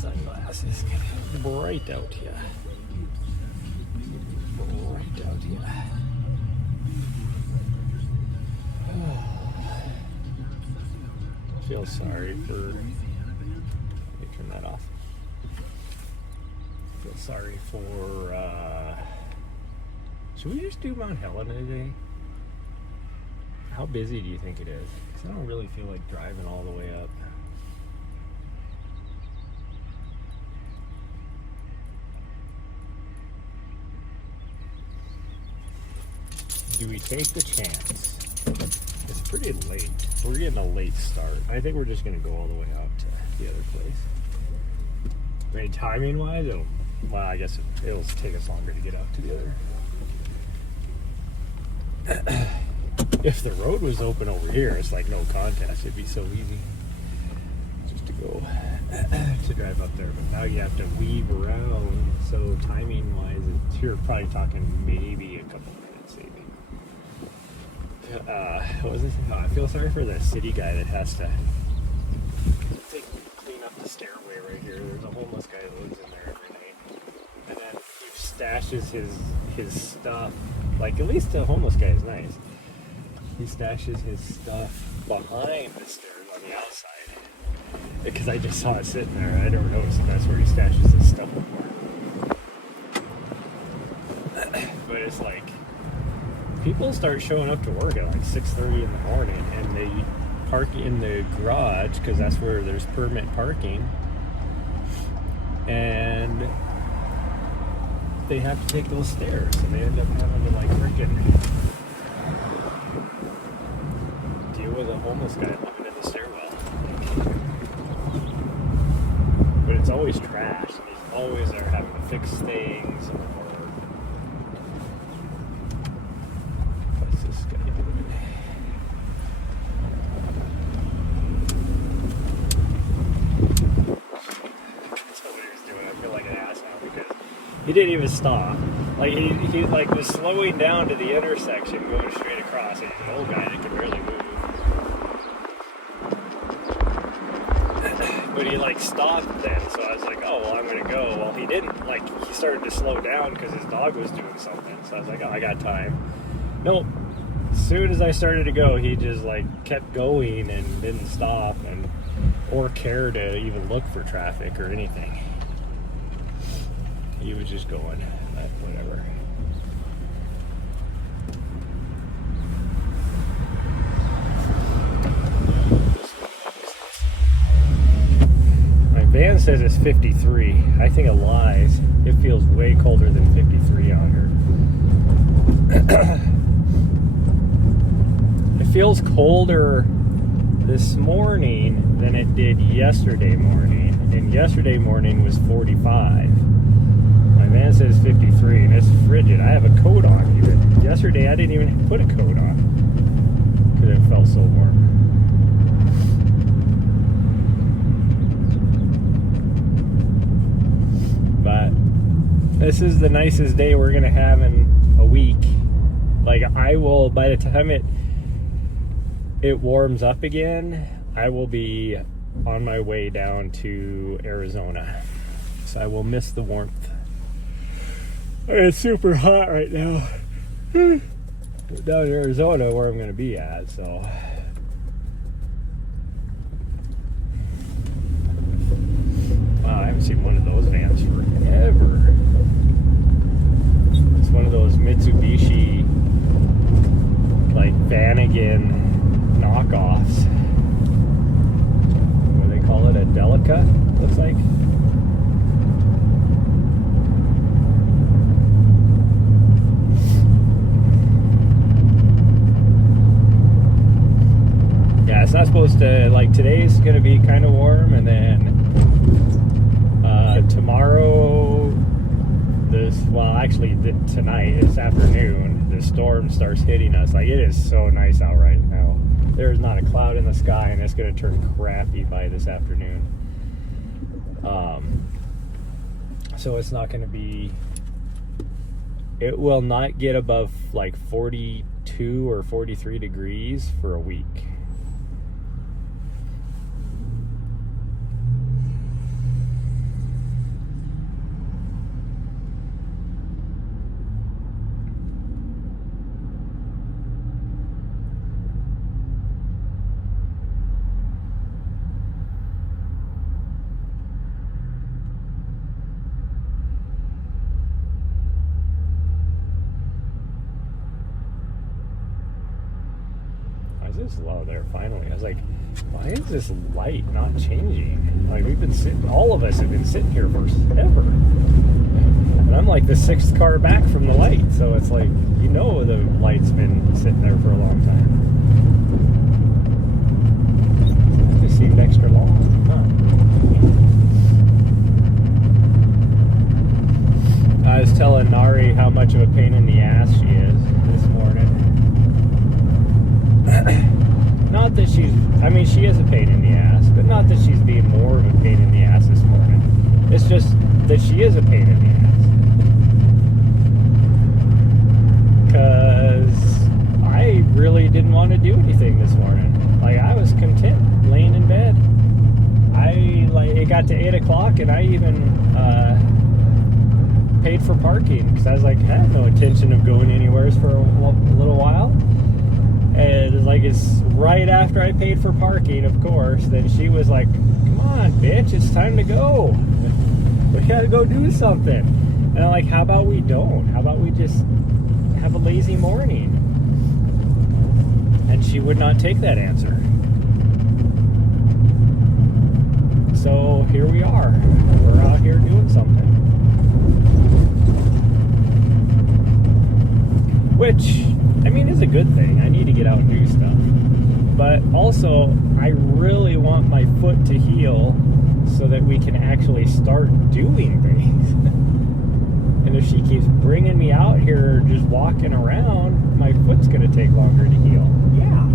sunglasses. Get bright out here. Bright out here. I feel sorry for. Let me turn that off. I feel sorry for. Should we just do Mount Helena today? How busy do you think it is? Because I don't really feel like driving all the way up. Do we take the chance? It's pretty late. We're getting a late start. I think we're just going to go all the way out to the other place. I mean, timing-wise, well, I guess it'll take us longer to get out to the other. If the road was open over here, it's like no contest. It'd be so easy just to go to drive up there. But now you have to weave around. So timing-wise, you're probably talking maybe a couple minutes, maybe. What was this? Oh, I feel sorry for the city guy that has to clean up the stairway right here. There's a homeless guy that lives in there every night, and then he stashes his stuff. Like, at least the homeless guy is nice. He stashes his stuff behind the stairs on the outside, because I just saw it sitting there. I never noticed that that's where he stashes his stuff before. But it's like, people start showing up to work at like 6:30 in the morning, and they park in the garage because that's where there's permit parking, and they have to take those stairs, and they end up having to like freaking deal with a homeless guy living in the stairwell. But it's always trash, and he's always there having to fix things. He didn't even stop. Like he like was slowing down to the intersection, going straight across. And he's an old guy that could barely move. But he like stopped then, so I was like, oh well, I'm gonna go. Well, he didn't. Like, he started to slow down because his dog was doing something. So I was like, oh, I got time. Nope. As soon as I started to go, he just like kept going and didn't stop or care to even look for traffic or anything. He was just going, whatever. My van says it's 53. I think it lies. It feels way colder than 53 out here. It feels colder this morning than it did yesterday morning. And yesterday morning was 45. My van says 53, and it's frigid. I have a coat on even. Yesterday I didn't even put a coat on because it felt so warm. But this is the nicest day we're going to have in a week. Like, I will, by the time it warms up again, I will be on my way down to Arizona. So I will miss the warmth. It's super hot right now down in Arizona, where I'm going to be at, so wow, I haven't seen one of those vans forever. It's one of those Mitsubishi like Vanagon knockoffs. What do they call it? A Delica, looks like. Yeah, it's not supposed to, like, today's going to be kind of warm, and then tomorrow, tonight, this afternoon, the storm starts hitting us. Like, it is so nice out right now. There's not a cloud in the sky, and it's going to turn crappy by this afternoon. So it's not going to be, it will not get above like 42 or 43 degrees for a week. goes low there finally. I was like, why is this light not changing? Like, we've been sitting, all of us have been sitting here forever. And I'm like the 6th car back from the light, so it's like, you know, the light's been sitting there for a long time. It just seemed extra long. Huh. I was telling Nahri how much of a pain in the ass she is this morning. Not that she's, I mean, she is a pain in the ass, but not that she's being more of a pain in the ass this morning. It's just that she is a pain in the ass. Because I really didn't want to do anything this morning. Like, I was content laying in bed. It got to 8 o'clock and I even paid for parking because I was like, I had no intention of going anywhere for a little while. And it's right after I paid for parking, of course, then she was like, come on, bitch, it's time to go. We gotta go do something. And I'm like, how about we don't? How about we just have a lazy morning? And she would not take that answer. So here we are. We're out here doing something. Which, I mean, is a good thing. I need to get out and do stuff. But also, I really want my foot to heal so that we can actually start doing things. And if she keeps bringing me out here just walking around, my foot's going to take longer to heal. Yeah,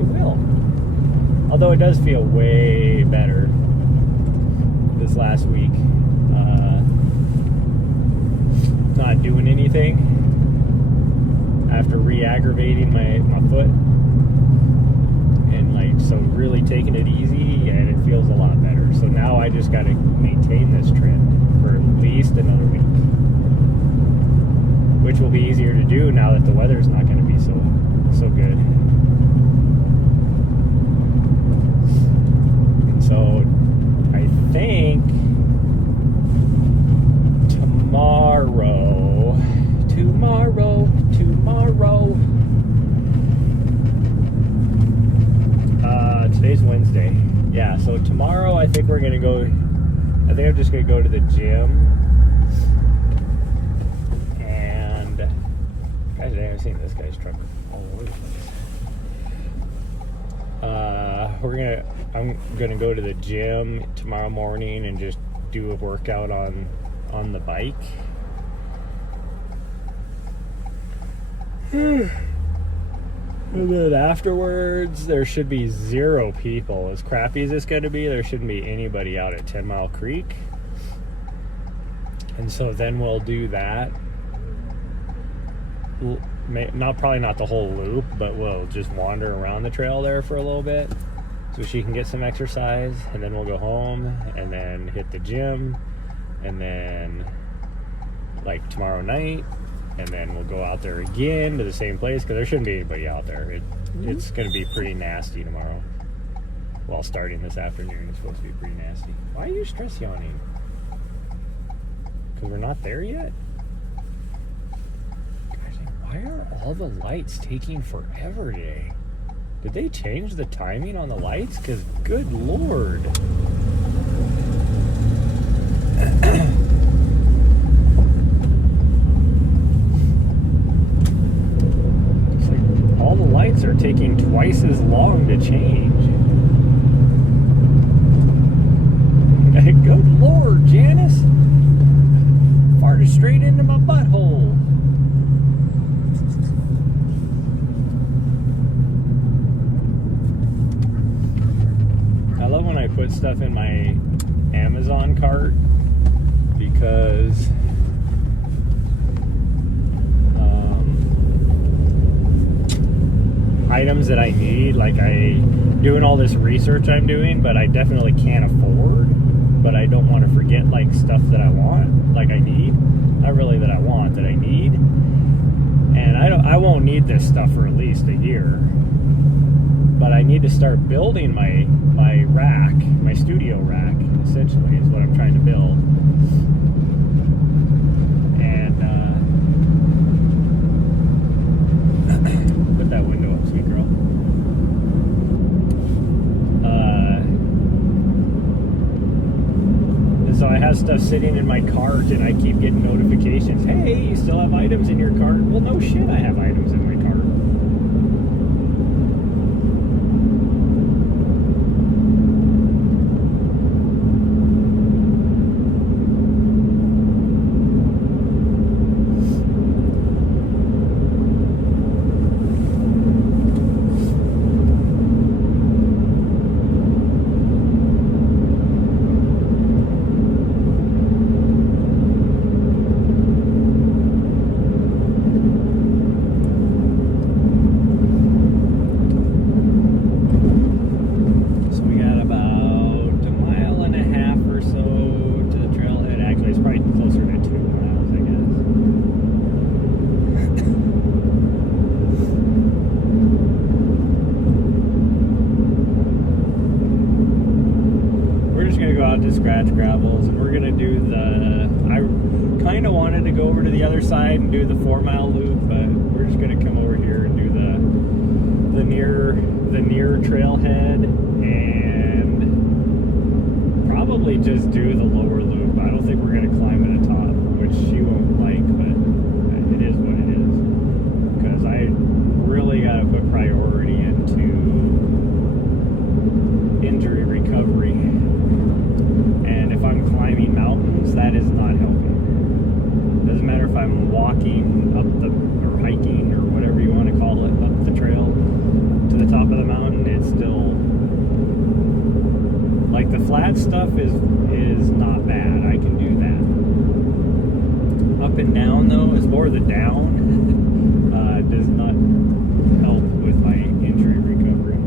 it will. Although it does feel way better this last week. Not doing anything after re-aggravating my foot. And so really taking it easy, and it feels a lot better. So now I just got to maintain this trend for at least another week, which will be easier to do now that the weather's not going to be so good. And so I think today's Wednesday. Yeah, so tomorrow I think we're going to go, I think I'm just going to go to the gym. And, guys, I haven't seen this guy's truck all over the place. I'm going to go to the gym tomorrow morning and just do a workout on the bike. And then afterwards, there should be 0 people. As crappy as it's going to be, there shouldn't be anybody out at 10 Mile Creek. And so then we'll do that. Probably not the whole loop, but we'll just wander around the trail there for a little bit so she can get some exercise. And then we'll go home and then hit the gym. And then, tomorrow night, and then we'll go out there again to the same place because there shouldn't be anybody out there. It's going to be pretty nasty tomorrow. Well, starting this afternoon, it's supposed to be pretty nasty. Why are you stress yawning? Because we're not there yet? Gosh, why are all the lights taking forever today? Did they change the timing on the lights? Because good Lord. All the lights are taking twice as long to change. Good Lord, Janice. Farted straight into my butthole. I love when I put stuff in my Amazon cart because items that I need, doing all this research I'm doing, but I definitely can't afford, but I don't want to forget stuff that I want, I need, not really that I want, that I need. And I won't need this stuff for at least a year, but I need to start building my rack, my studio rack, essentially, is what I'm trying to build. And put that window up, sweet girl. have stuff sitting in my cart and I keep getting notifications. Hey, you still have items in your cart? Well, no shit, I have items in my cart. To scratch gravels, and we're gonna do I kind of wanted to go over to the other side and do the 4-mile loop, but we're just gonna come over here and do the near trailhead and probably just do the lower loop. I don't think we're gonna climb to the top, which she won't like, but it is what it is, because I really gotta put priority into injury recovery. And if I'm climbing mountains, that is not helping. Doesn't matter if I'm walking up or hiking, or whatever you want to call it, up the trail to the top of the mountain, it's still, like, the flat stuff is not bad. I can do that. Up and down, though, is more the down. Does not help with my injury recovery.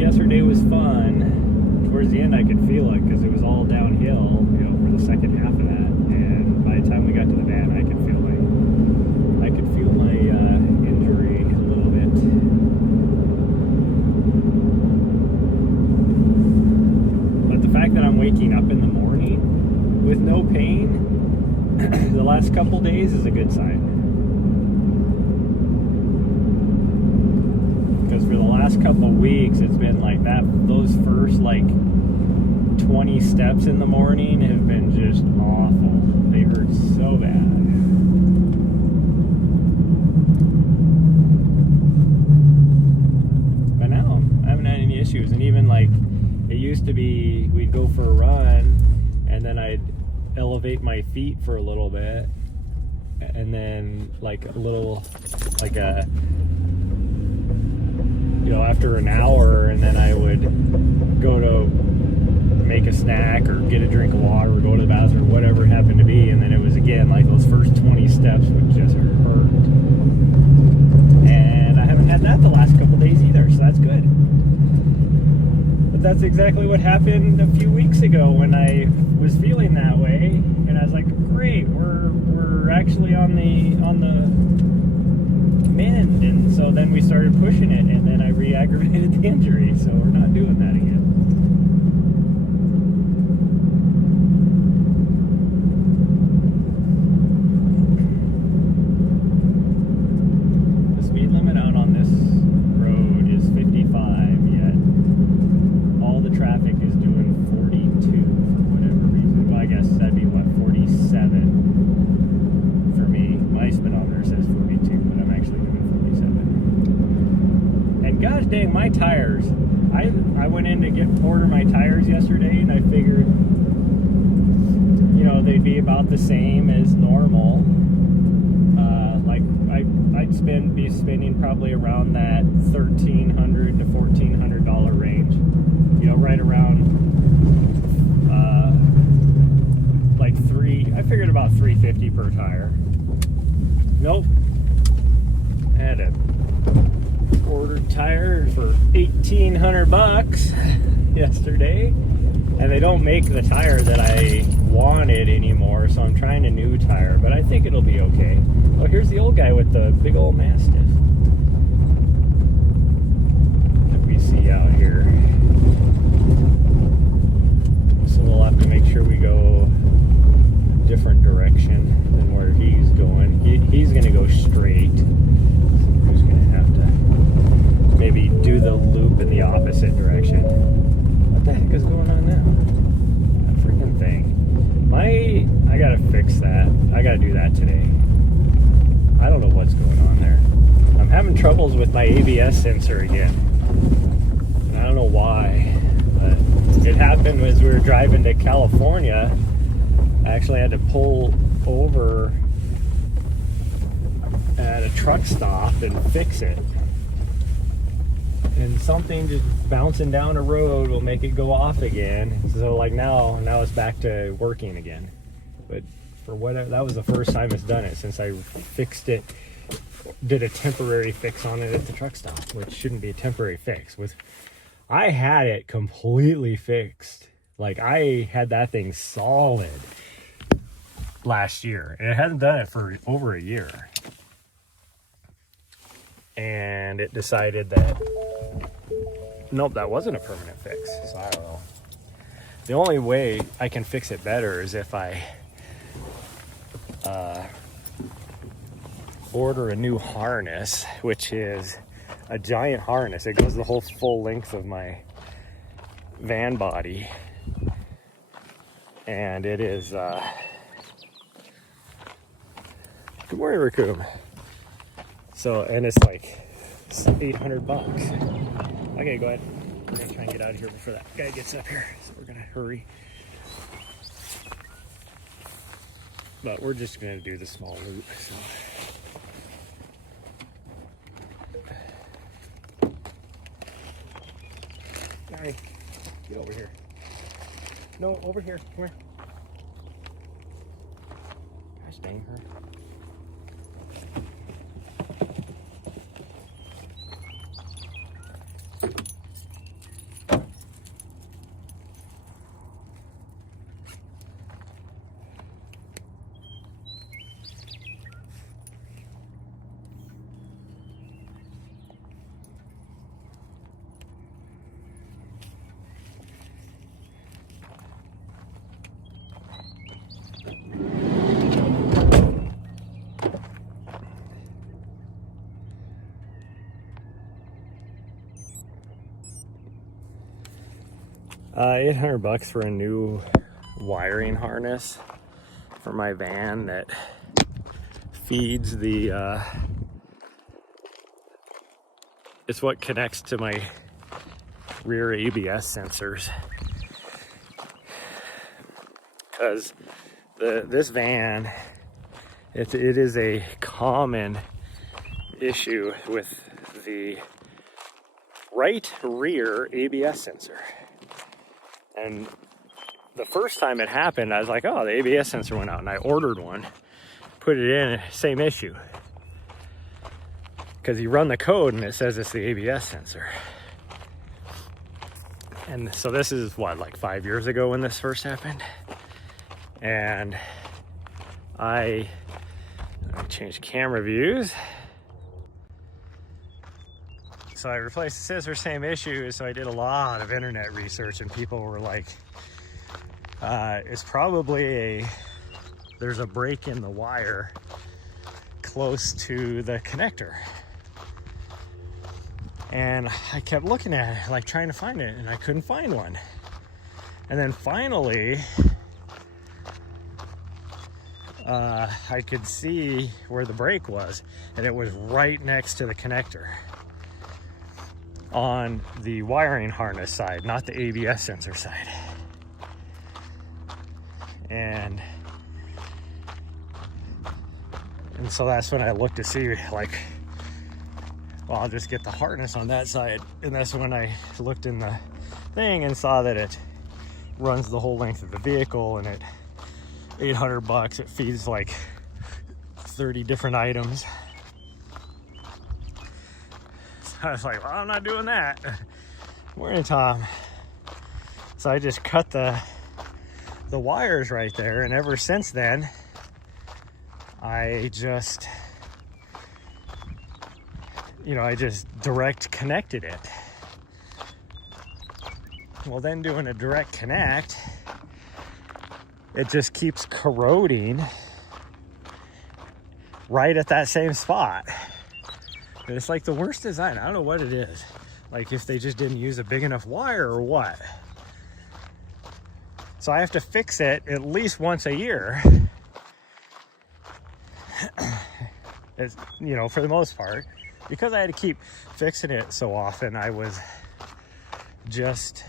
Yesterday was fun. Towards the end, I could feel it because it was all downhill, for the second half of that. And by the time we got to the van, I could feel my injury a little bit. But the fact that I'm waking up in the morning with no pain the last couple days is a good sign. Because for the last couple of weeks, it's been like that. Those first 20 steps in the morning have been just awful. They hurt so bad. But now I haven't had any issues. And even it used to be, we'd go for a run and then I'd elevate my feet for a little bit, and then after an hour, and then I would go to make a snack or get a drink of water or go to the bathroom, whatever it happened to be, and then it was again those first 20 steps would just hurt. And I haven't had that the last couple days either, so that's good. But that's exactly what happened a few weeks ago when I was feeling that way, and I was like, great, we're actually on the mend. And so then we started pushing it, and then I re-aggravated the injury, so we're not doing that again. The speed limit out on this road is 55, yet all the traffic is doing 42 for whatever reason. Well, I guess that'd be 47 for me. My speedometer says 42, but I'm actually doing 47. And gosh dang, my tires. I went in to order my tires yesterday, and I figured, they'd be about the same as normal. I'd be spending probably around that $1,300 to $1,400 range. Right around I figured about $350 per tire. Nope. I had to order tires for $1,800 yesterday, and they don't make the tire that I wanted anymore, so I'm trying a new tire, but I think it'll be okay. Oh, here's the old guy with the big old Mastiff that we see out here. So we'll have to make sure we go a different direction than where he's going. He's going to go straight. So we're just going to have to maybe do the gotta fix that. I gotta do that today. I don't know what's going on there. I'm having troubles with my ABS sensor again. And I don't know why, but it happened as we were driving to California. I actually had to pull over at a truck stop and fix it. And something just bouncing down a road will make it go off again. So like now it's back to working again. But for whatever, that was the first time it's done it since I fixed it, did a temporary fix on it at the truck stop, which shouldn't be a temporary fix. I had it completely fixed. Like I had that thing solid last year, and it hasn't done it for over a year. And it decided that, nope, that wasn't a permanent fix. So I don't know. The only way I can fix it better is if I order a new harness, which is a giant harness. It goes the whole full length of my van body. And it is, good morning, Raccoon. So, and it's like $800. Okay, go ahead. We're gonna try and get out of here before that guy gets up here. So we're gonna hurry. But we're just gonna do the small loop. So. Nahri, get over here. No, over here. Come here. Gosh dang her. $800 for a new wiring harness for my van that feeds the it's what connects to my rear ABS sensors, because this van, it is a common issue with the right rear ABS sensor. And the first time it happened, I was like, oh, the ABS sensor went out, and I ordered one, put it in, same issue. Because you run the code and it says it's the ABS sensor. And so this is what, like 5 years ago when this first happened? And I changed camera views. So I replaced the sensor, same issue. So I did a lot of internet research, and people were like, it's probably there's a break in the wire close to the connector. And I kept looking at it, like trying to find it, and I couldn't find one. And then finally, I could see where the break was, and it was right next to the connector on the wiring harness side, not the ABS sensor side. And so that's when I looked to see, like, well, I'll just get the harness on that side. And that's when I looked in the thing and saw that it runs the whole length of the vehicle, and at $800 it feeds like 30 different items. I was like, well, I'm not doing that. Morning, Tom. So I just cut the wires right there, and ever since then, I just, I just direct connected it. Well, then doing a direct connect, it just keeps corroding right at that same spot. It's like the worst design. I don't know what it is. Like if they just didn't use a big enough wire or what. So I have to fix it at least once a year. It's, you know, for the most part, because I had to keep fixing it so often, I was just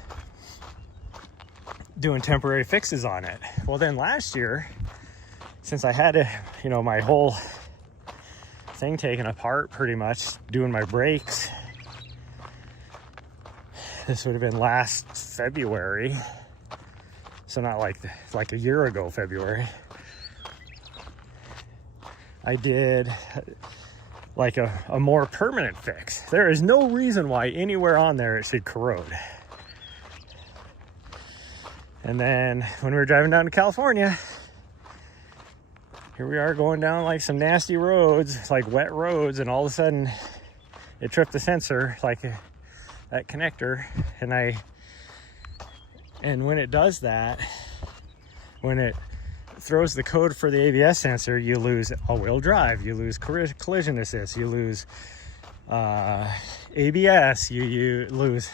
doing temporary fixes on it. Well, then last year, since I had to, you know, my whole thing taken apart pretty much, doing my brakes, this would have been last February, so not like a year ago February, I did like a more permanent fix. There is no reason why anywhere on there it should corrode. And then when we were driving down to California, here we are going down like some nasty roads, like wet roads, and all of a sudden it tripped the sensor, like that connector, and when it does that, when it throws the code for the ABS sensor, you lose all-wheel drive, you lose collision assist, you lose ABS, you lose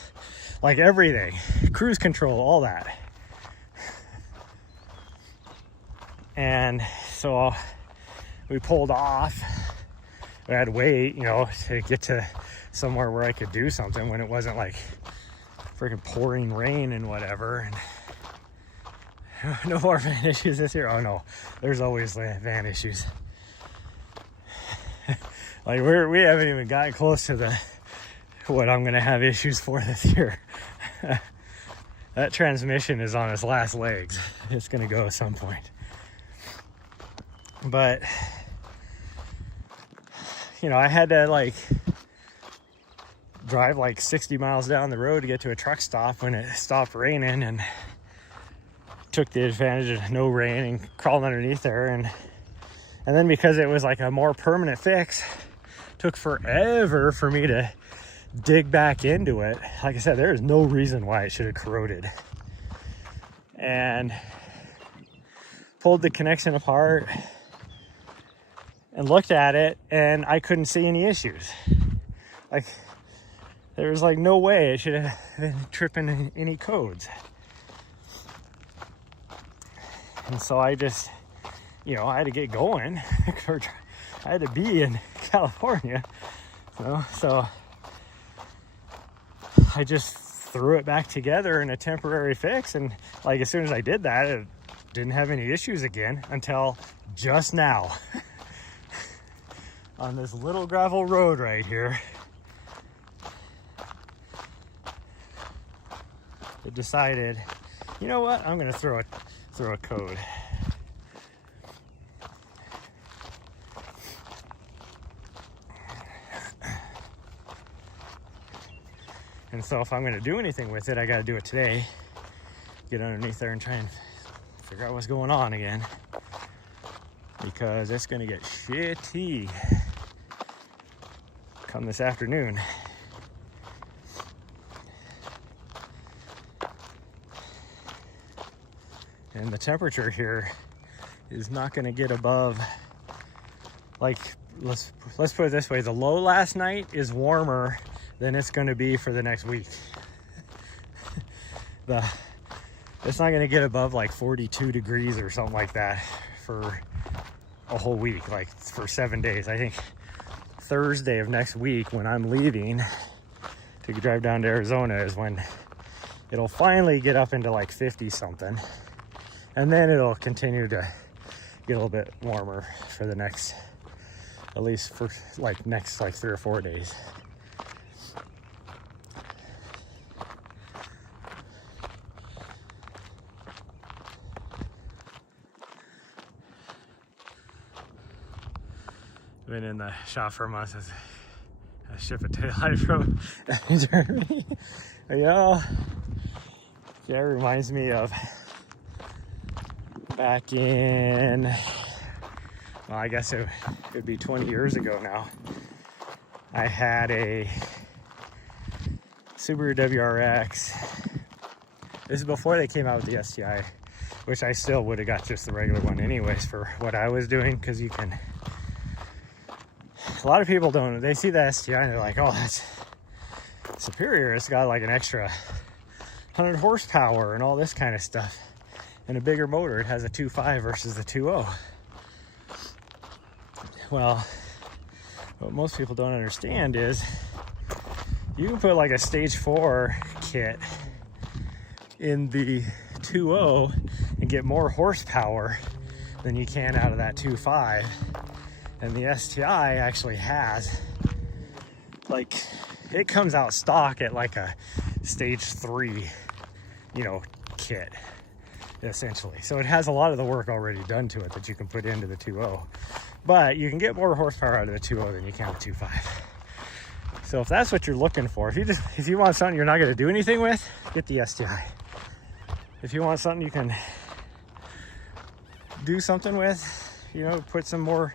like everything, cruise control, all that. And so we pulled off. We had to wait, you know, to get to somewhere where I could do something when it wasn't like freaking pouring rain and whatever. And no more van issues this year. Oh no, there's always van issues. Like we haven't even gotten close to what I'm gonna have issues for this year. That transmission is on its last legs. It's gonna go at some point. But you know, I had to like drive like 60 miles down the road to get to a truck stop when it stopped raining, and took the advantage of no rain and crawled underneath there, and then because it was like a more permanent fix, took forever for me to dig back into it. Like I said, there is no reason why it should have corroded. And pulled the connection apart and looked at it, and I couldn't see any issues. Like there was like no way it should have been tripping any codes. And so I just, you know, I had to get going. I had to be in California, you know, so I just threw it back together in a temporary fix. And like as soon as I did that, it didn't have any issues again until just now. On this little gravel road right here, it decided, you know what, I'm gonna throw a code. And so if I'm gonna do anything with it, I gotta do it today. Get underneath there and try and figure out what's going on again, because it's gonna get shitty come this afternoon. And the temperature here is not going to get above, like, let's put it this way, the low last night is warmer than it's going to be for the next week. It's not going to get above like 42 degrees or something like that for a whole week, like for 7 days. I think Thursday of next week, when I'm leaving to drive down to Arizona, is when it'll finally get up into like 50 something. And then it'll continue to get a little bit warmer for the next, at least for like next like 3 or 4 days. Been in the shop for months as I ship a taillight from Germany. You know, yeah, it reminds me of back in, well, I guess it would be 20 years ago now. I had a Subaru WRX. This is before they came out with the STI, which I still would have got just the regular one anyways for what I was doing, because you can, a lot of people don't, they see the STI and they're like, oh, that's superior. It's got like an extra 100 horsepower and all this kind of stuff. And a bigger motor. It has a 2.5 versus the 2.0. Well, what most people don't understand is you can put like a stage 4 kit in the 2.0 and get more horsepower than you can out of that 2.5. And the STI actually has, like, it comes out stock at like a stage 3, you know, kit, essentially. So it has a lot of the work already done to it that you can put into the 2.0. But you can get more horsepower out of the 2.0 than you can the 2.5. So if that's what you're looking for, if you want something you're not going to do anything with, get the STI. If you want something you can do something with, you know, put some more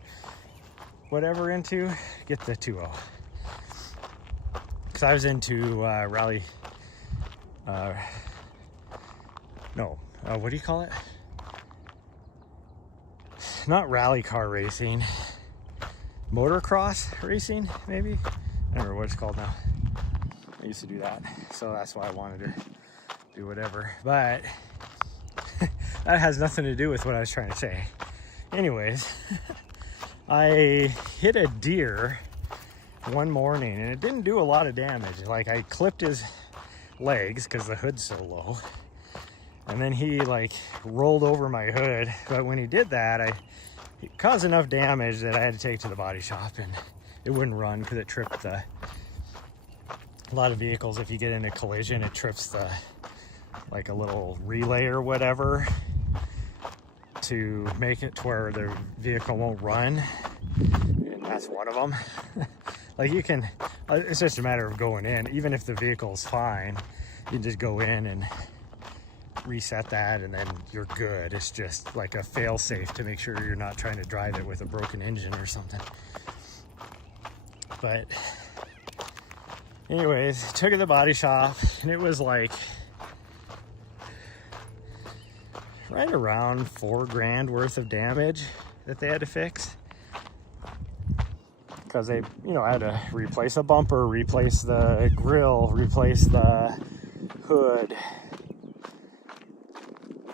whatever into, get the 2.0. Because I was into rally, what do you call it? Not rally car racing, motocross racing, maybe? I don't remember what it's called now. I used to do that, so that's why I wanted to do whatever. But that has nothing to do with what I was trying to say. Anyways, I hit a deer one morning and it didn't do a lot of damage. Like, I clipped his legs because the hood's so low, and then he like rolled over my hood. But when he did that, it caused enough damage that I had to take it to the body shop, and it wouldn't run because it tripped a lot of vehicles. If you get in a collision, it trips like a little relay or whatever to make it to where the vehicle won't run, and that's one of them. Like, you can, it's just a matter of going in. Even if the vehicle's fine, you can just go in and reset that and then you're good. It's just like a fail safe to make sure you're not trying to drive it with a broken engine or something. But anyways, took it to the body shop, and it was like right around $4,000 worth of damage that they had to fix. Because they, you know, I had to replace a bumper, replace the grill, replace the hood,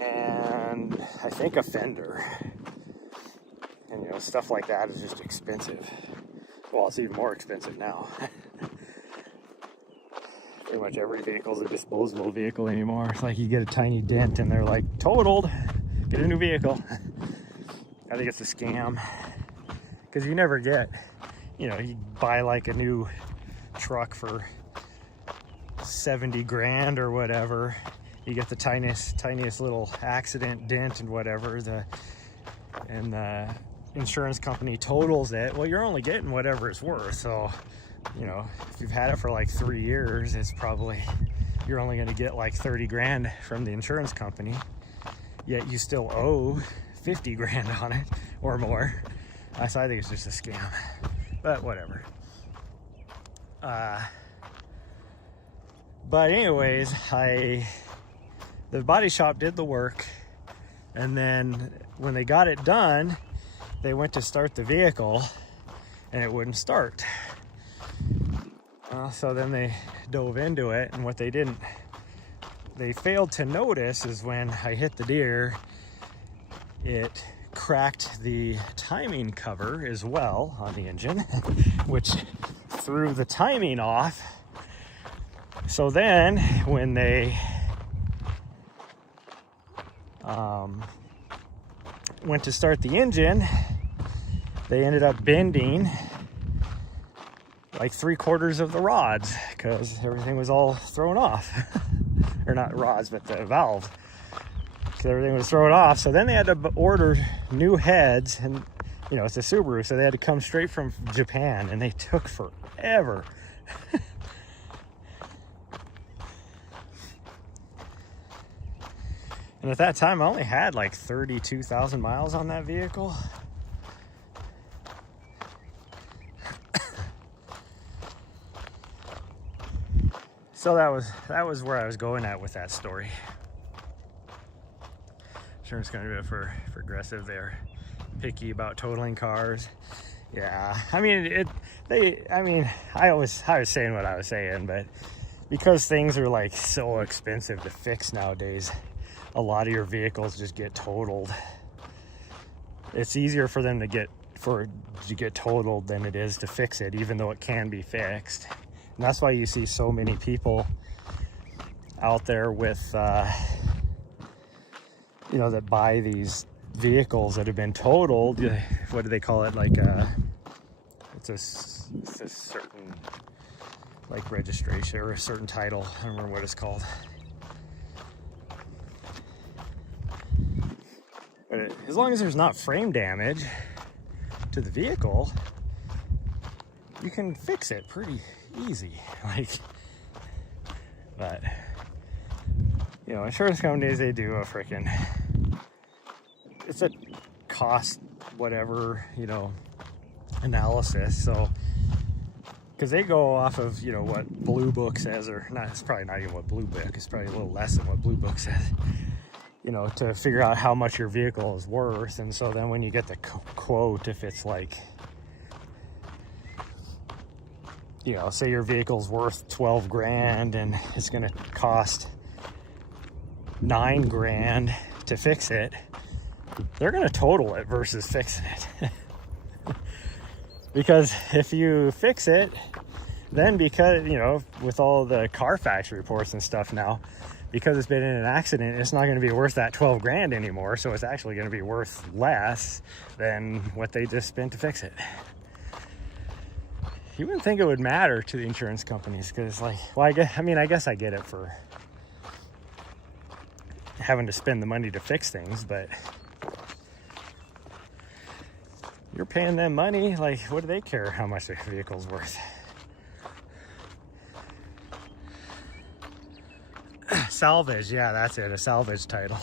and I think a fender. And, you know, stuff like that is just expensive. Well, it's even more expensive now. Pretty much every vehicle is a disposable vehicle anymore. It's like you get a tiny dent and they're like, totaled, get a new vehicle. I think it's a scam. Because you never get, you know, you buy like a new truck for 70 grand or whatever. You get the tiniest little accident dent and whatever. And the insurance company totals it. Well, you're only getting whatever it's worth. So, you know, if you've had it for like 3 years, it's probably, you're only going to get like 30 grand from the insurance company. Yet you still owe 50 grand on it or more. So I think it's just a scam, but whatever. But anyways, the body shop did the work, and then when they got it done, they went to start the vehicle and it wouldn't start. So then they dove into it, and what they failed to notice is when I hit the deer, it cracked the timing cover as well on the engine, which threw the timing off. So then when they went to start the engine, they ended up bending like 3/4 of the rods because everything was all thrown off. Or not rods, but the valve, because everything was thrown off. So then they had to order new heads, and you know, it's a Subaru, so they had to come straight from Japan, and they took forever. And at that time, I only had like 32,000 miles on that vehicle. So that was where I was going at with that story. Insurance company for Progressive, they're picky about totaling cars. Yeah, I mean I was saying what I was saying, but because things are like so expensive to fix nowadays, a lot of your vehicles just get totaled. It's easier for them to get for it to get totaled than it is to fix it, even though it can be fixed. And that's why you see so many people out there with, you know, that buy these vehicles that have been totaled. What do they call it? Like, it's a certain, like, registration or a certain title. I don't remember what it's called. But as long as there's not frame damage to the vehicle, you can fix it pretty easy. Like, but you know, insurance companies, they do a freaking, it's a cost whatever, you know, analysis. So because they go off of, you know, what Blue Book says, or not, it's probably not even what Blue Book, it's probably a little less than what Blue Book says, you know, to figure out how much your vehicle is worth. And so then when you get the quote, if it's like, you know, say your vehicle's worth 12 grand and it's going to cost 9 grand to fix it, they're going to total it versus fixing it. Because if you fix it, then because, you know, with all the Carfax reports and stuff now, because it's been in an accident, it's not going to be worth that 12 grand anymore. So it's actually going to be worth less than what they just spent to fix it. You wouldn't think it would matter to the insurance companies, because, like, well, I guess I get it for having to spend the money to fix things, but you're paying them money. Like, what do they care how much their vehicle's worth? Salvage, yeah, that's it, a salvage title.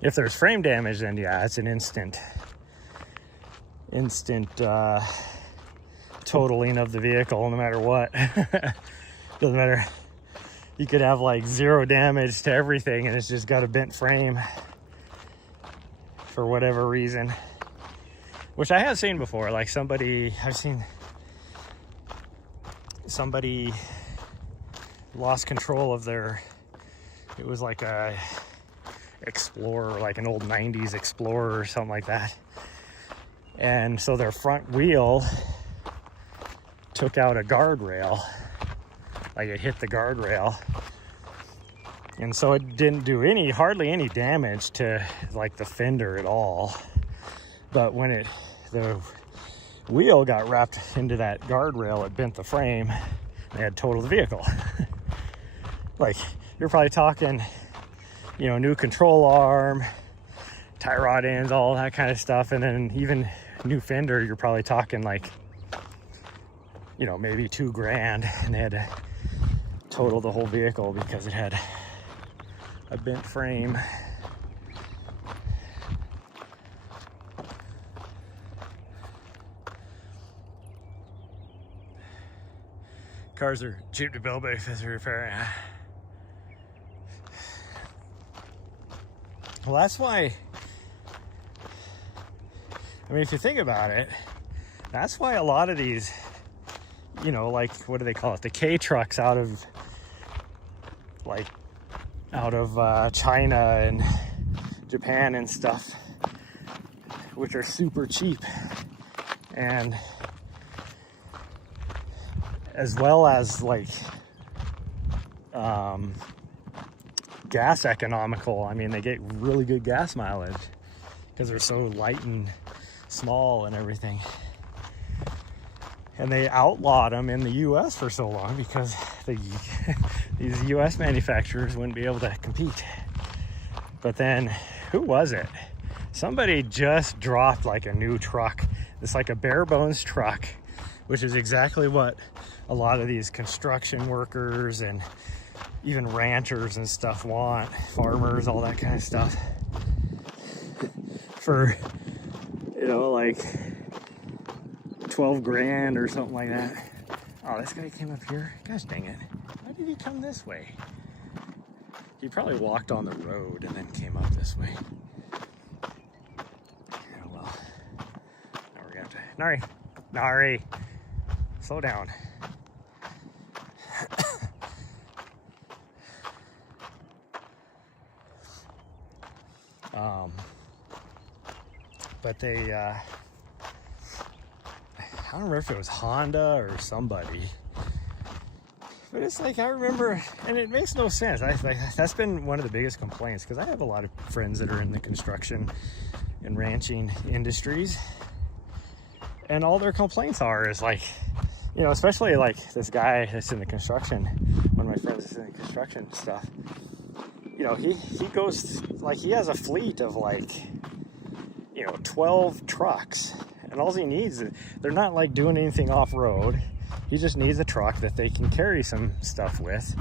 If there's frame damage, then yeah, it's an instant totaling of the vehicle, no matter what. Doesn't matter. You could have like 0 damage to everything and it's just got a bent frame for whatever reason, which I have seen before. Like I've seen somebody lost control of their, it was like a Explorer, like an old 90s Explorer or something like that. And so their front wheel took out a guardrail, like it hit the guardrail. And so it didn't do hardly any damage to like the fender at all. But when the wheel got wrapped into that guardrail, it bent the frame. They had totaled the vehicle. Like, you're probably talking, you know, new control arm, tie rod ends, all that kind of stuff. And then even new fender, you're probably talking like, you know, maybe 2 grand. And they had to total the whole vehicle because it had a bent frame. Cars are cheap to build, but if they're repairing. Well, that's why, I mean, if you think about it, that's why a lot of these, you know, like, what do they call it? The K trucks out of China and Japan and stuff, which are super cheap, and as well as like gas economical. I mean, they get really good gas mileage because they're so light and small and everything. And they outlawed them in the US for so long because these US manufacturers wouldn't be able to compete. But then, who was it? Somebody just dropped like a new truck. It's like a bare bones truck, which is exactly what a lot of these construction workers and even ranchers and stuff want, farmers, all that kind of stuff, for, you know, like 12 grand or something like that. Oh, this guy came up here. Gosh dang it. Why did he come this way? He probably walked on the road and then came up this way. Yeah, well, now we're gonna have to, Nahri, slow down. but they, I don't remember if it was Honda or somebody. But it's like, I remember, and it makes no sense. That's been one of the biggest complaints, because I have a lot of friends that are in the construction and ranching industries, and all their complaints is like, you know, especially like this guy that's in the construction, one of my friends that's in the construction stuff, you know, he goes, like, he has a fleet of like, you know, 12 trucks, and all he needs, they're not like doing anything off-road. He just needs a truck that they can carry some stuff with.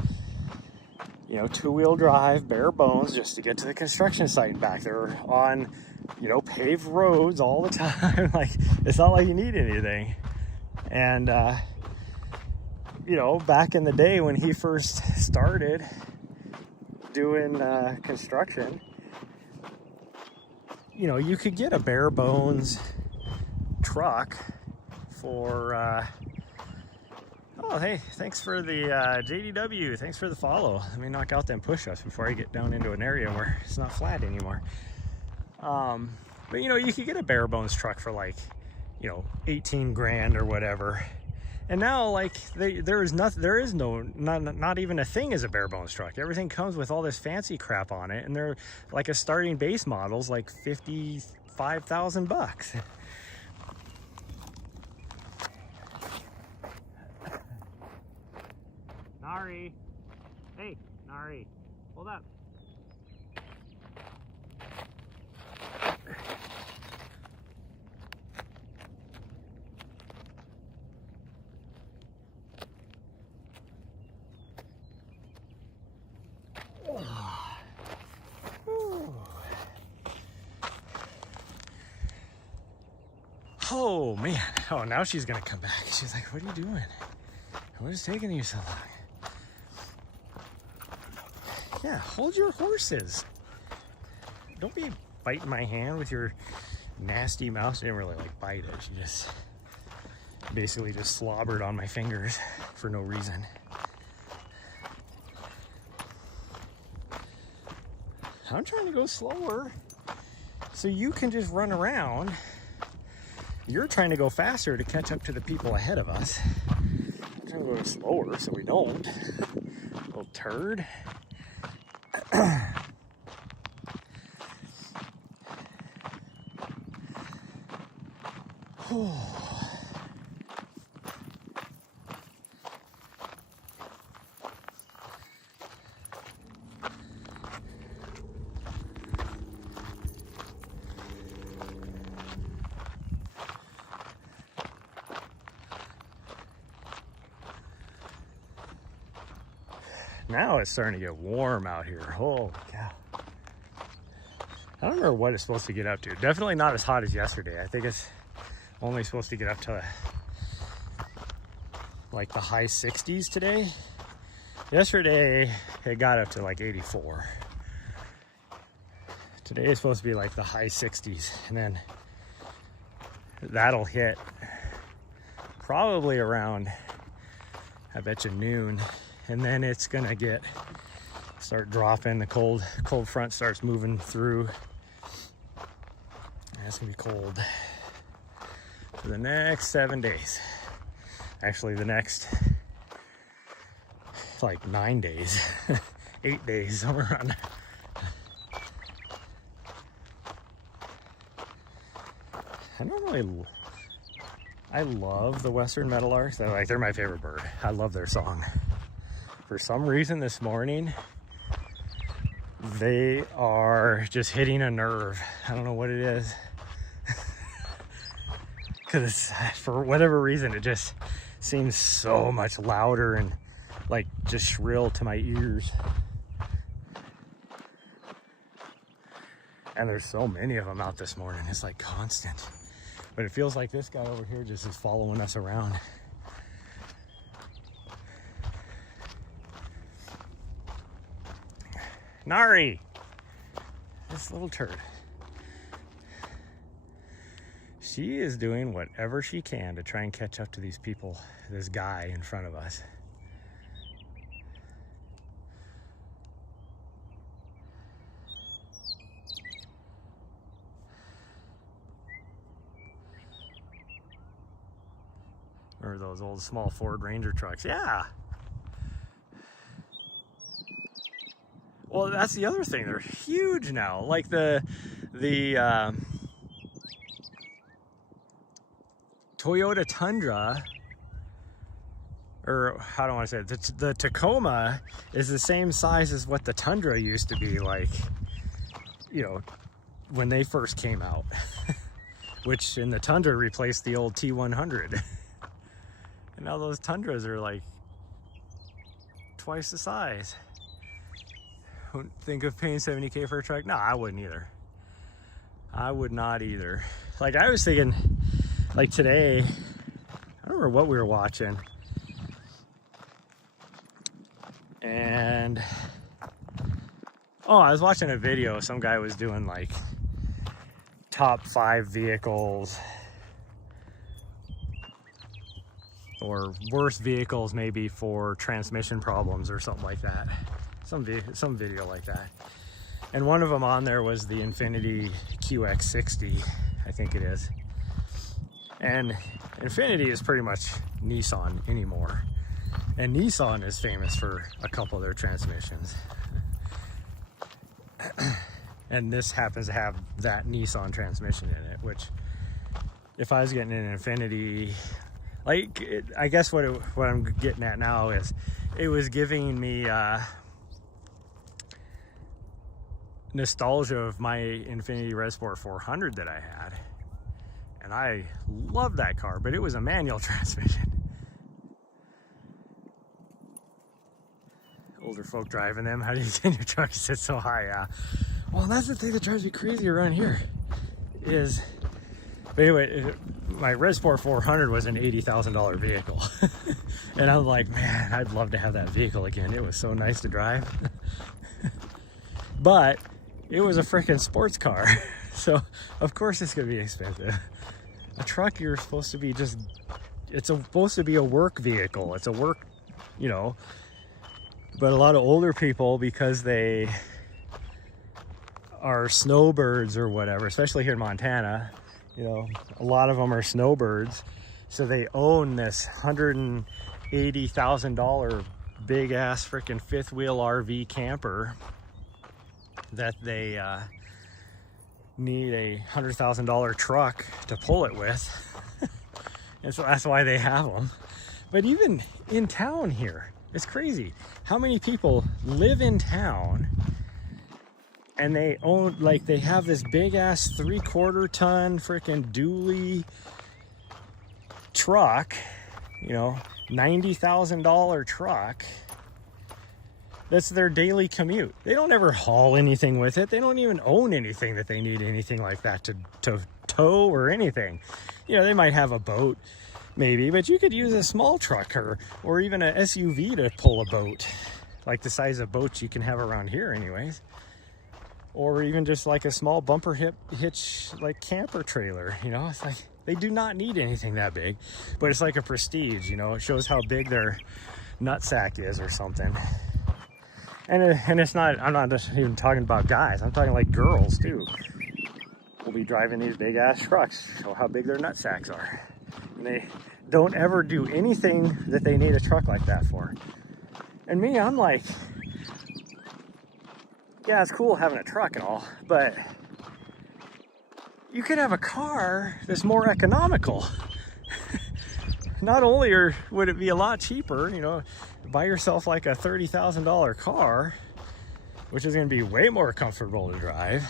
You know, 2-wheel drive, bare bones, just to get to the construction site and back. They're on, you know, paved roads all the time. Like, it's not like you need anything. And, you know, back in the day when he first started doing construction, you know, you could get a bare bones truck for, oh, hey, thanks for the JDW. Thanks for the follow. Let me knock out them push-ups before I get down into an area where it's not flat anymore. But, you know, you could get a bare bones truck for like, you know, 18 grand or whatever. And now, like, there is not even a thing as a bare bones truck. Everything comes with all this fancy crap on it. And they're like, a starting base model's like $55,000. Nahri. Hey, Nahri. Hold up. Oh, man. Oh, now she's going to come back. She's like, what are you doing? What is taking you so long? Yeah, hold your horses. Don't be biting my hand with your nasty mouth. She didn't really like bite it. She just basically just slobbered on my fingers for no reason. I'm trying to go slower so you can just run around. You're trying to go faster to catch up to the people ahead of us. I'm trying to go slower so we don't. Little turd. Now it's starting to get warm out here. Holy cow. I don't know what it's supposed to get up to. Definitely not as hot as yesterday. I think it's only supposed to get up to like the high 60s today. Yesterday it got up to like 84. Today is supposed to be like the high 60s, and then that'll hit probably around, I bet you, noon. And then it's gonna start dropping. The cold front starts moving through. And it's gonna be cold for the next 7 days. Actually, the next like 9 days, 8 days, somewhere around there. I love the Western Meadowlarks. They're my favorite bird. I love their song. For some reason this morning, they are just hitting a nerve. I don't know what it is. Because for whatever reason, it just seems so much louder and like just shrill to my ears. And there's so many of them out this morning. It's like constant. But it feels like this guy over here just is following us around. Nahri, this little turd. She is doing whatever she can to try and catch up to these people, this guy in front of us. Or those old small Ford Ranger trucks. Yeah. Well, that's the other thing. They're huge now. Like the Toyota Tundra, or how do I want to say it? The Tacoma is the same size as what the Tundra used to be, like, you know, when they first came out. Which in the Tundra replaced the old T100. And now those Tundras are like twice the size. Wouldn't think of paying $70K for a truck? No, I wouldn't either. I would not either. Like, I was thinking, like today, I don't remember what we were watching. And, oh, I was watching a video. Some guy was doing like top 5 vehicles, or worst vehicles maybe for transmission problems or something like that. Some video like that. And one of them on there was the Infiniti QX60, I think it is. And Infiniti is pretty much Nissan anymore. And Nissan is famous for a couple of their transmissions. And this happens to have that Nissan transmission in it, which if I was getting an Infiniti, like, I guess what I'm getting at now is it was giving me nostalgia of my Infiniti Red Sport 400 that I had. And I loved that car, but it was a manual transmission. Older folk driving them, how do you get your truck to sit so high? Well, that's the thing that drives me crazy around here is, but anyway, my Red Sport 400 was an $80,000 vehicle. And I'm like, man, I'd love to have that vehicle again. It was so nice to drive. But it was a freaking sports car. So of course it's gonna be expensive. A truck, you're supposed to be just, it's supposed to be a work vehicle. It's a work, you know, but a lot of older people, because they are snowbirds or whatever, especially here in Montana, you know, a lot of them are snowbirds. So they own this $180,000 big ass freaking fifth wheel RV camper that they need a $100,000 truck to pull it with. And so that's why they have them. But even in town here, it's crazy how many people live in town and they own, like, they have this big ass 3/4 ton freaking dually truck, you know, $90,000 truck. That's their daily commute. They don't ever haul anything with it. They don't even own anything that they need anything like that to tow or anything. You know, they might have a boat maybe, but you could use a small truck or even a SUV to pull a boat, like the size of boats you can have around here anyways. Or even just like a small bumper hitch, like camper trailer, you know. It's like, they do not need anything that big, but it's like a prestige, you know. It shows how big their nutsack is or something. And it's not, I'm not just even talking about guys, I'm talking like girls too. Will be driving these big ass trucks, show how big their nutsacks are. And they don't ever do anything that they need a truck like that for. And me, I'm like, yeah, it's cool having a truck and all, but you could have a car that's more economical. Not only would it be a lot cheaper, you know, buy yourself like a $30,000 car, which is going to be way more comfortable to drive.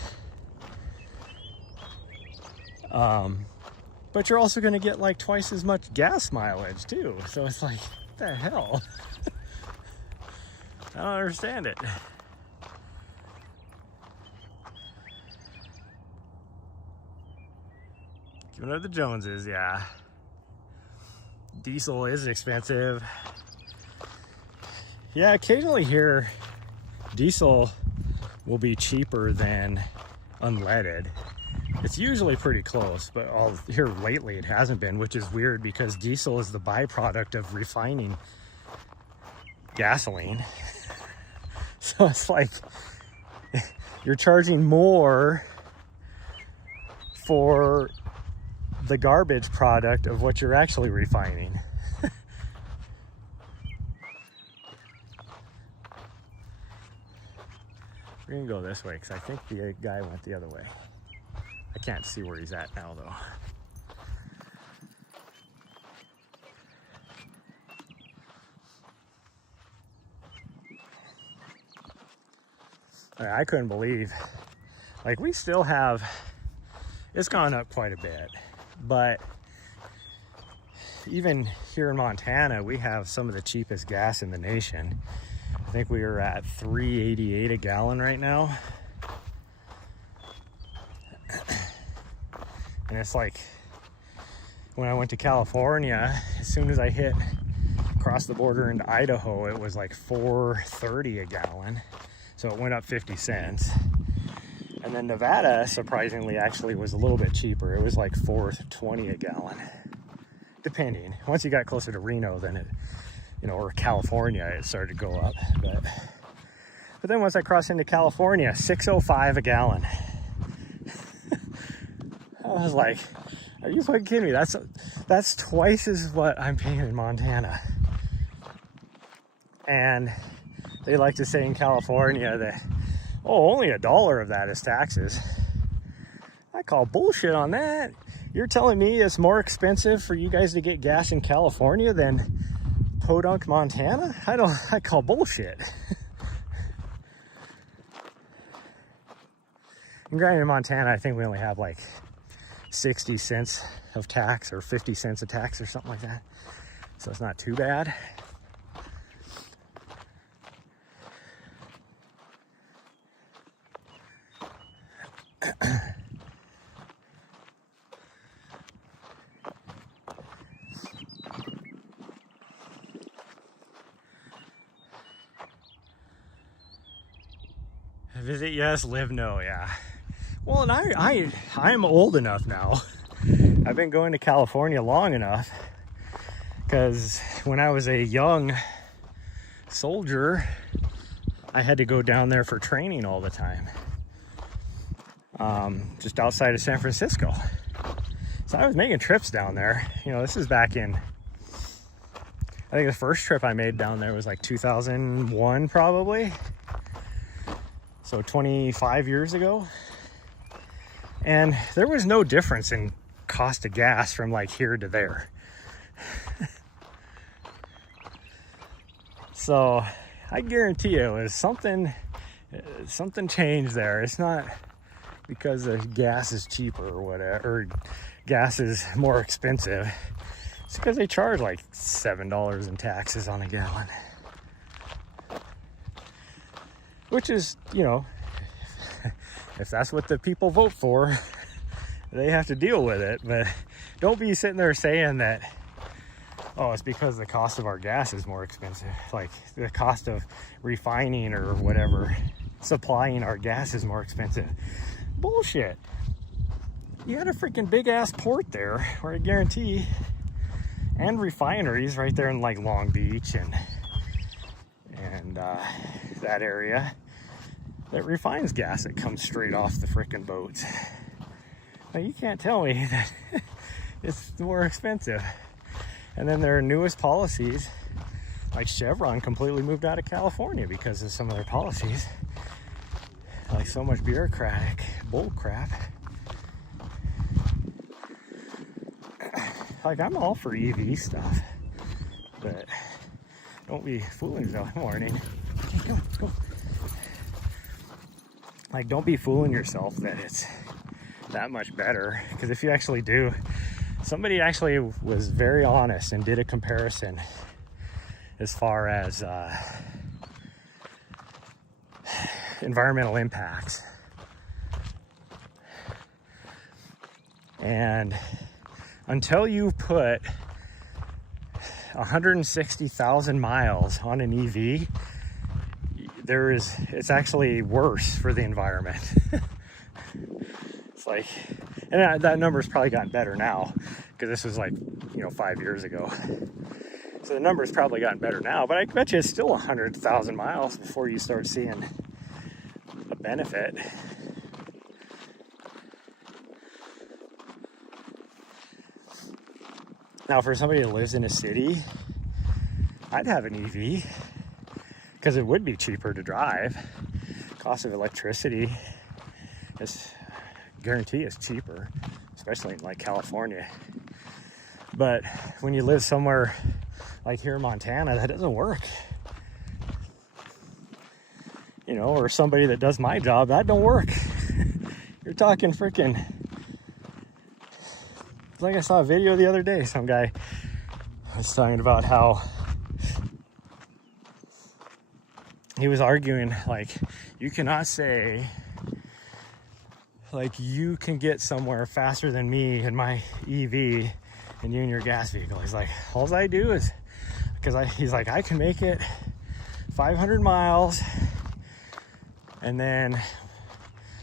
But you're also going to get like twice as much gas mileage too. So it's like, what the hell? I don't understand it. Giving up the Joneses, yeah. Diesel is expensive. Yeah, occasionally here, diesel will be cheaper than unleaded. It's usually pretty close, but here lately it hasn't been, which is weird because diesel is the byproduct of refining gasoline. So it's like you're charging more for the garbage product of what you're actually refining. We're gonna go this way because I think the guy went the other way. I can't see where he's at now though. I couldn't believe, like, we still have, it's gone up quite a bit, but even here in Montana, we have some of the cheapest gas in the nation. I think we are at $3.88 a gallon right now. And it's like, when I went to California, as soon as I hit across the border into Idaho, it was like $4.30 a gallon. So it went up 50 cents. And then Nevada, surprisingly, actually was a little bit cheaper. It was like $4.20 a gallon, depending. Once you got closer to Reno, then it, you know, or California, it started to go up. But then once I crossed into California, $6.05 a gallon. I was like, are you fucking kidding me? That's twice as what I'm paying in Montana. And they like to say in California that, oh, only $1 of that is taxes. I call bullshit on that. You're telling me it's more expensive for you guys to get gas in California than Podunk, Montana? I call bullshit. And granted, in Montana, I think we only have like 60 cents of tax or 50 cents of tax or something like that. So it's not too bad. Visit yes, live no, yeah. Well, and I'm old enough now. I've been going to California long enough because when I was a young soldier, I had to go down there for training all the time. Just outside of San Francisco. So I was making trips down there. You know, this is back in, I think the first trip I made down there was like 2001 probably. So 25 years ago. And there was no difference in cost of gas from like here to there. So I guarantee you it was something changed there. It's not because the gas is cheaper or whatever, or gas is more expensive. It's because they charge like $7 in taxes on a gallon. Which is, you know, if that's what the people vote for, they have to deal with it. But don't be sitting there saying that, oh, it's because the cost of our gas is more expensive. Like the cost of refining or whatever, supplying our gas is more expensive. Bullshit. You had a freaking big ass port there where I guarantee, and refineries right there in like Long Beach and that area that refines gas that comes straight off the freaking boats. Now you can't tell me that it's more expensive. And then their newest policies, like Chevron completely moved out of California because of some of their policies. Like so much bureaucratic bull crap. Like I'm all for EV stuff, but don't be fooling yourself. Morning. Okay, go, let's go. Like don't be fooling yourself that it's that much better. Because if you actually do, somebody actually was very honest and did a comparison as far as environmental impacts. And until you put 160,000 miles on an EV, it's actually worse for the environment. It's like, and that number's probably gotten better now because this was like, 5 years ago. So the number's probably gotten better now, but I bet you it's still 100,000 miles before you start seeing a benefit. Now, for somebody that lives in a city, I'd have an EV because it would be cheaper to drive. cost of electricity is guarantee is cheaper, especially in like California. But when you live somewhere like here in Montana, that doesn't work. You know, or somebody that does my job, that don't work. You're talking freaking, like I saw a video the other day, some guy was talking about how he was arguing like, you cannot say like you can get somewhere faster than me in my EV and you in your gas vehicle. He's like, all I do is, he's like, I can make it 500 miles and then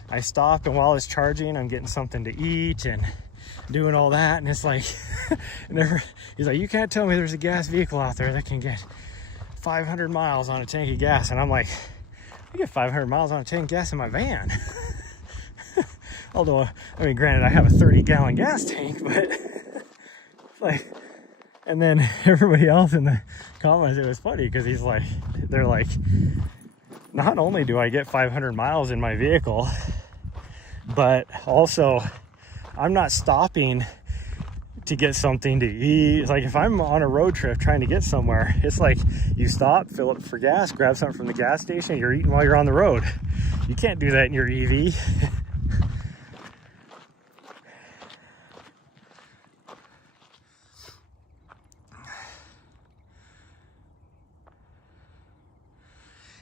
I stop, and while it's charging, I'm getting something to eat and doing all that. And it's like, he's like, you can't tell me there's a gas vehicle out there that can get 500 miles on a tank of gas. And I'm like, I get 500 miles on a tank of gas in my van. Although, I mean, granted, I have a 30-gallon gas tank, but like, and then everybody else in the comments, it was funny because he's like, they're like, not only do I get 500 miles in my vehicle, but also I'm not stopping to get something to eat. It's like if I'm on a road trip trying to get somewhere, it's like you stop, fill up for gas, grab something from the gas station, you're eating while you're on the road. You can't do that in your EV.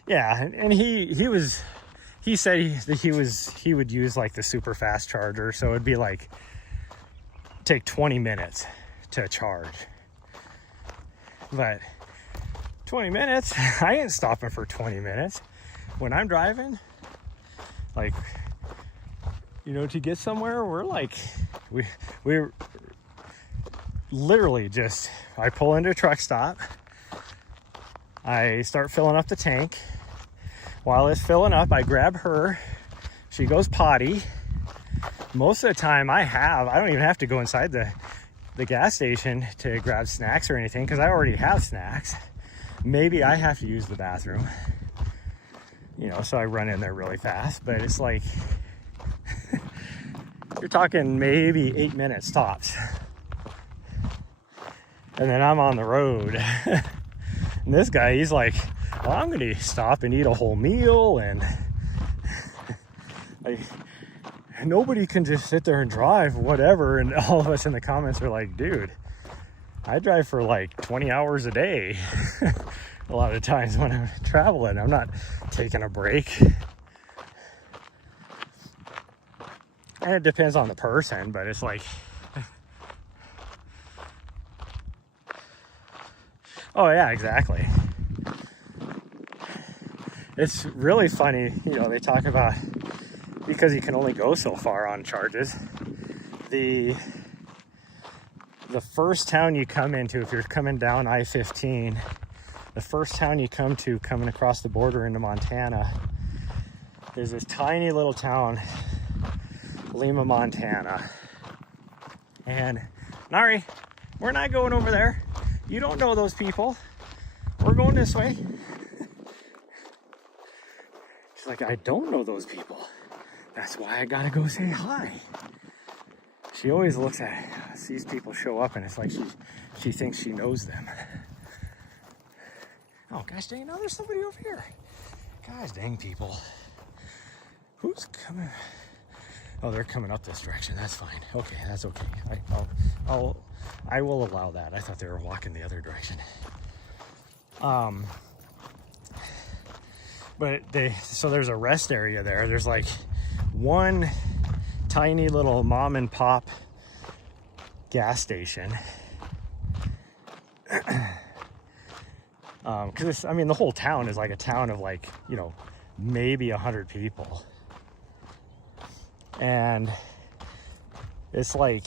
Yeah, and he said he would use like the super fast charger, so it'd be like take 20 minutes to charge. But 20 minutes, I ain't stopping for 20 minutes when I'm driving. Like, you know, to get somewhere, we're literally just, I pull into a truck stop, I start filling up the tank. While it's filling up, I grab her, she goes potty. Most of the time I don't even have to go inside the gas station to grab snacks or anything because I already have snacks. Maybe I have to use the bathroom, you know, so I run in there really fast, but it's like, you're talking maybe 8 minutes tops. And then I'm on the road. And this guy, he's like, well, I'm going to stop and eat a whole meal, and like, nobody can just sit there and drive, whatever. And all of us in the comments are like, dude, I drive for like 20 hours a day. A lot of times when I'm traveling, I'm not taking a break. And it depends on the person, but it's like, oh yeah, exactly. It's really funny, you know, they talk about, because you can only go so far on charges, the first town you come into, if you're coming down I-15, the first town you come to coming across the border into Montana is this tiny little town, Lima, Montana. And Nahri, we're not going over there. You don't know those people. We're going this way. She's like, I don't know those people. That's why I gotta go say hi. She always sees people show up, and it's like she thinks she knows them. Oh gosh dang, now there's somebody over here. Gosh dang people. Who's coming? Oh, they're coming up this direction. That's fine. Okay, that's okay. I will allow that. I thought they were walking the other direction. But so there's a rest area there. There's like one tiny little mom and pop gas station. Because I mean, the whole town is like a town of like, you know, maybe 100 people. And it's like,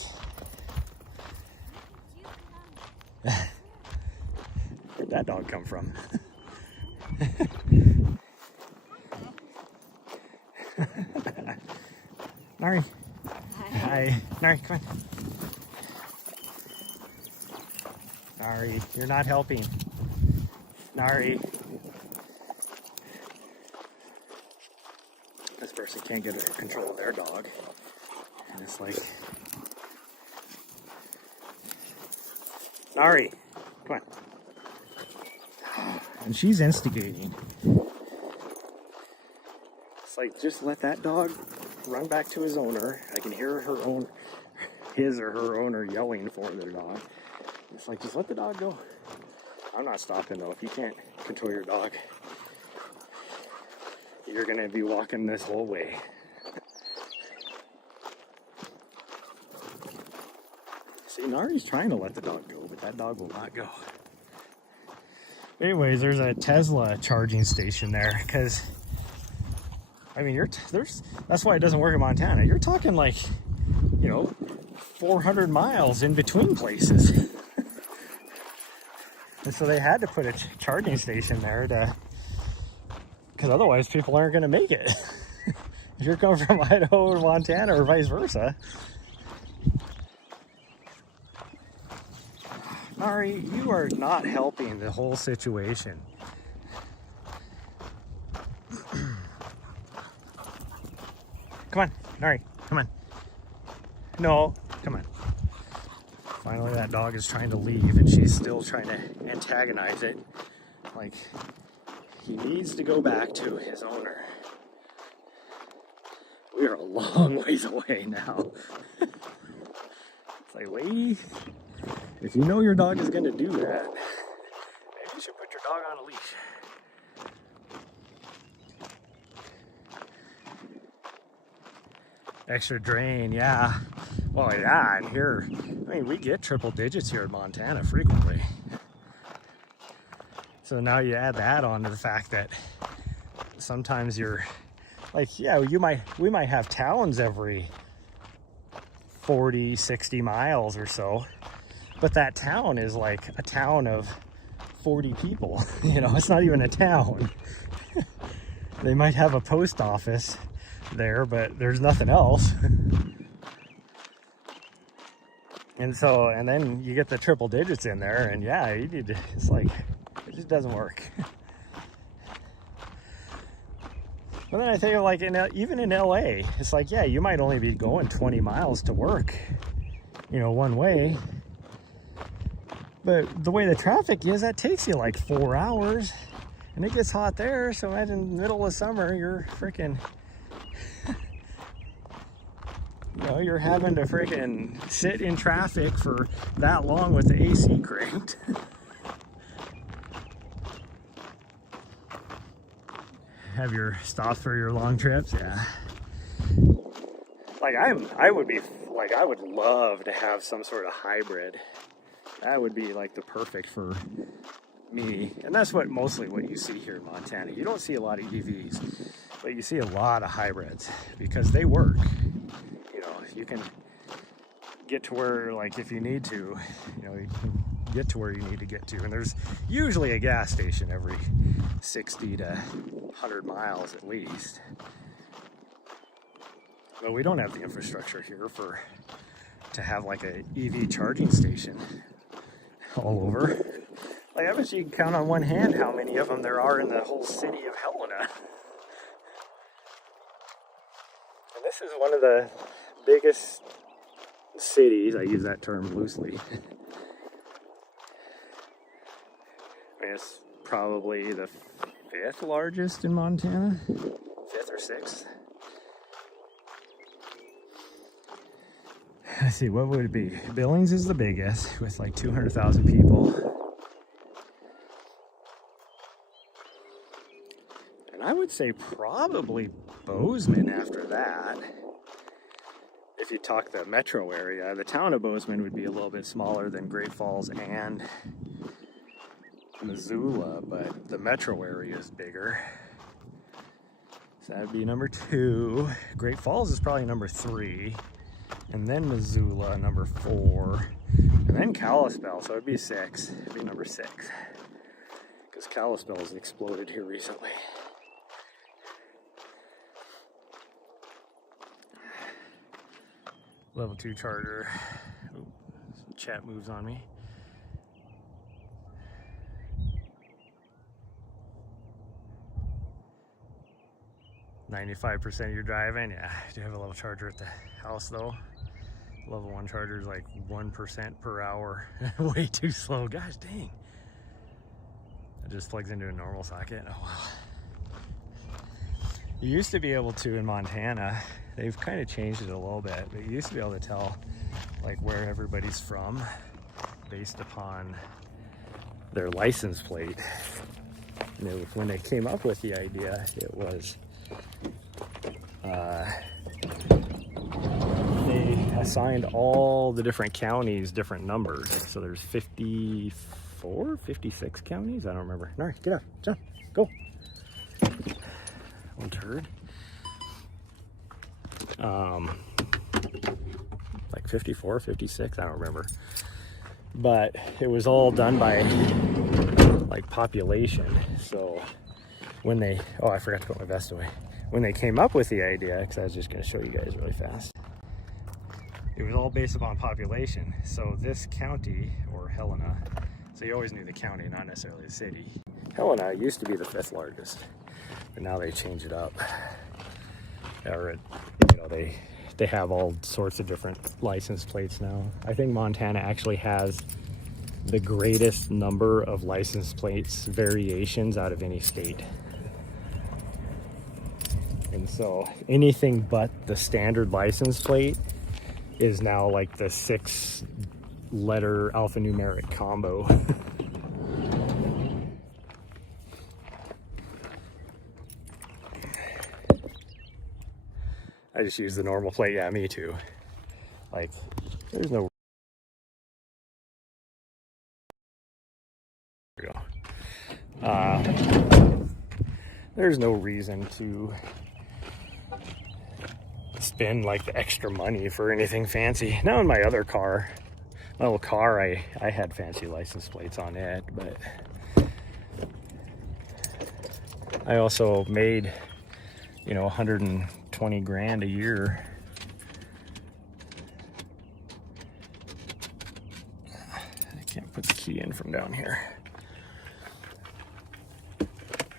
where'd that dog come from? Nahri. Hi. Nahri, come on. Nahri, you're not helping. Nahri. course, they can't get control of their dog. And it's like, Nahri, come on. And she's instigating. It's like, just let that dog run back to his owner. I can hear his or her owner yelling for their dog. It's like, just let the dog go. I'm not stopping though. If you can't control your dog, you're gonna be walking this whole way. See, Nahri's trying to let the dog go, but that dog will not go. Anyways, there's a Tesla charging station there, because I mean, that's why it doesn't work in Montana. You're talking like, 400 miles in between places. And so they had to put a charging station there because otherwise people aren't going to make it. If you're coming from Idaho to Montana or vice versa. Nahri, you are not helping the whole situation. Come on, Nahri, come on. No, come on. Finally, that dog is trying to leave, and she's still trying to antagonize it. Like, he needs to go back to his owner. We are a long ways away now. It's like, lady, if you know your dog is going to do that, maybe you should put your dog on a leash. Extra drain, yeah. Well, yeah, and here, I mean, we get triple digits here in Montana frequently. So now you add that on to the fact that sometimes you're like, yeah, we might have towns every 40, 60 miles or so, but that town is like a town of 40 people. It's not even a town. They might have a post office there, but there's nothing else. And then you get the triple digits in there, and yeah, it's like, it just doesn't work. But then I think of like, even in LA, it's like, yeah, you might only be going 20 miles to work, one way. But the way the traffic is, that takes you like 4 hours, and it gets hot there. So imagine in the middle of summer, you're freaking, you're having to freaking sit in traffic for that long with the AC cranked. Have your stops for your long trips, yeah. Like I would love to have some sort of hybrid. That would be like the perfect for me. And that's mostly what you see here in Montana. You don't see a lot of EVs, but you see a lot of hybrids because they work. You can get to where, like, if you need to, you can get to where you need to get to. And there's usually a gas station every 60 to 100 miles at least. But we don't have the infrastructure here to have like a EV charging station all over. Like, I bet you can count on one hand how many of them there are in the whole city of Helena. And this is one of the biggest cities, I use that term loosely. I mean, it's probably the 5th largest in Montana, 5th or 6th. Let's see, what would it be? Billings is the biggest with like 200,000 people. And I would say probably Bozeman after that. If you talk the metro area, the town of Bozeman would be a little bit smaller than Great Falls and Missoula, but the metro area is bigger. So that would be number 2. Great Falls is probably number 3. And then Missoula, number 4. And then Kalispell, so it'd be 6. It'd be number 6. Because Kalispell has exploded here recently. Level 2 charger. Ooh, chat moves on me. 95% of your driving. Yeah, I do have a level charger at the house though. Level 1 charger is like 1% per hour. Way too slow. Gosh dang. It just plugs into a normal socket. Oh well. You used to be able to in Montana. They've kind of changed it a little bit, but you used to be able to tell like where everybody's from based upon their license plate. You know, when they came up with the idea, it was they assigned all the different counties different numbers. So there's 54, 56 counties. I don't remember. Nahri, get up, jump, go. Old turd. Like 54, 56, I don't remember. But it was all done by like population. So when they, oh, I forgot to put my vest away. When they came up with the idea, because I was just going to show you guys really fast, it was all based upon population. So this county, or Helena, so you always knew the county, not necessarily the city. Helena used to be the 5th largest, but now they changed it up. Or, you know, they have all sorts of different license plates now. I think Montana actually has the greatest number of license plates variations out of any state. And so anything but the standard license plate is now like the 6-letter alphanumeric combo. I just use the normal plate. Yeah, me too. Like, there's no... There we go. There's no reason to spend like the extra money for anything fancy. Now in my other car, my little car, I had fancy license plates on it, but I also made, you know, 120 grand a year. I can't put the key in from down here.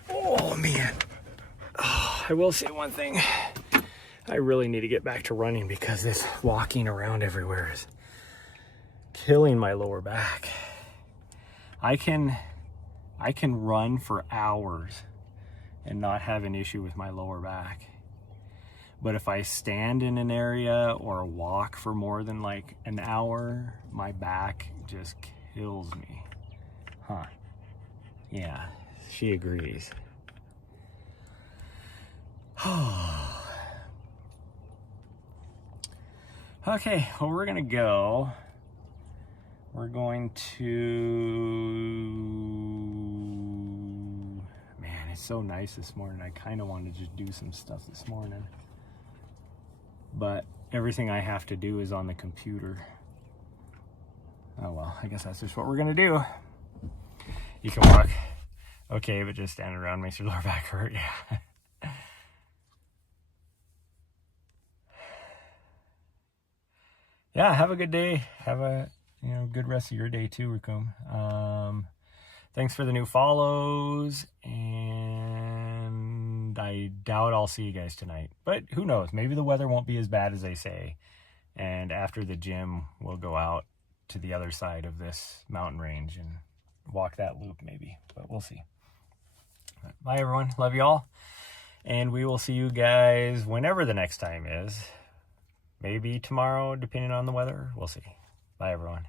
Oh man. Oh, I will say one thing. I really need to get back to running because this walking around everywhere is killing my lower back. I can run for hours and not have an issue with my lower back. But if I stand in an area or walk for more than like an hour, my back just kills me. Huh. Yeah, she agrees. Okay, well, we're gonna go. We're going to... Man, it's so nice this morning. I kind of want to just do some stuff this morning. But everything I have to do is on the computer. Oh well, I guess that's just what we're gonna do. You can walk. Okay, but just standing around makes your lower back hurt, yeah. Yeah, have a good day. Have a good rest of your day too, Raccoon. Thanks for the new follows, and I doubt I'll see you guys tonight. But who knows? Maybe the weather won't be as bad as they say. And after the gym, we'll go out to the other side of this mountain range and walk that loop maybe. But we'll see. Bye, everyone. Love you all. And we will see you guys whenever the next time is. Maybe tomorrow, depending on the weather. We'll see. Bye, everyone.